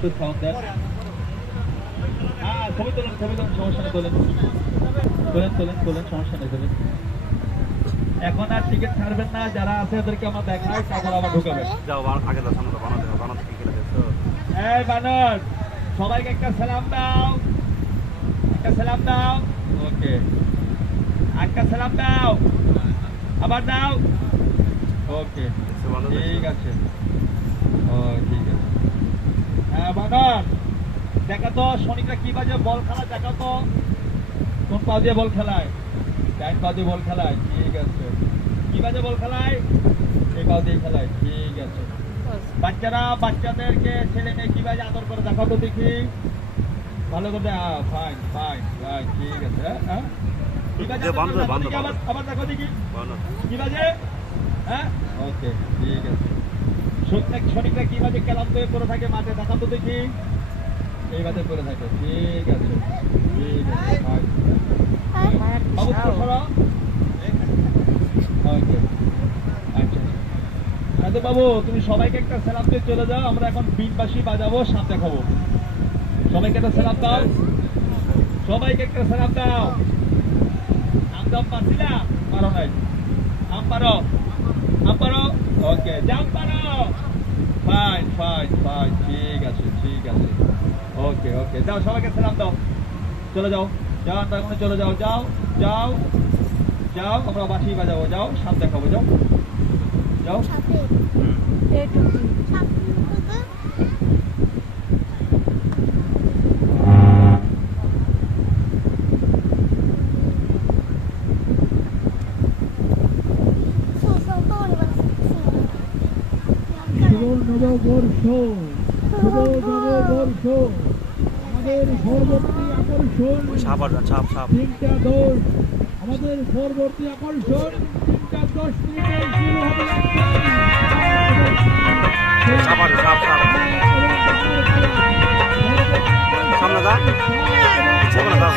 একটু সাউন্ড দেন। হ্যাঁ, ছবি তোলেন, সমস্যা নেই, তোলেন, সমস্যা নেই, তোলেন। এখন আর টিকিট ছাড়বেন না, যারা আছে ওদেরকে আমরা দেখাই, তারপর আবার ঢুকাবেন। যাও আগে দাও, সামনে দাও, বানাতে কি খেলে দেখছো? এই বানর, সবাইকে একটা সালাম দাও, ওকে, একটা সালাম দাও, আবার দাও, ওকে, ঠিক আছে, ও ঠিক আছে। হ্যাঁ বানর, দেখা তো সনিকরা কি বাজে বল খেলা, দেখা তো কোন পা দিয়ে বল খেলায়, ডাইন পা দিয়ে বল খেলায়, ঠিক আছে। কি বাজে বল খেলায়, এই পা দিয়ে খেলায়, ঠিক আছে। বাচ্চারা বাচ্চাদেরকে ছেলে মেয়ে কি বাজে আদর করে দেখাও তো দেখি, ভালো করে। ফাইন, ঠিক আছে। হ্যাঁ, কি বাজে আবার দেখো দেখি, কি বাজে। হ্যাঁ, ওকে, ঠিক আছে। শনিকরা কি বাজে ক্লান্ত হয়ে পড়ে থাকে মাঠে, দেখাও তো দেখি, এই বাজে পড়ে থাকে, ঠিক আছে, ফাইন। বাবু সরো, ওকে, আচ্ছা। আচ্ছা বাবু, তুমি সবাইকে একটা সালাম দিয়ে চলে যাও, আমরা এখন বিনবাসী বাজাবো, সাপ দেখাবো। সবাইকে একটা সালাম দাও, আম পারছিলা, পারো নাই, আম পারো, ওকে, জাম পারো, ফাইন, ঠিক আছে, ওকে, যাও সবাইকে সালাম দাও, চলে যাও, চলে যাও, আমরা বাঁশি বাজাবো, যাও, সাপ দেখাবো, যাও। নববর্ষ, আমাদের পরবর্তী আকর্ষণ তিনটা দোষ, আমাদের পরবর্তী আকর্ষণ 3:10 শুরু হবে। সামনে দাও,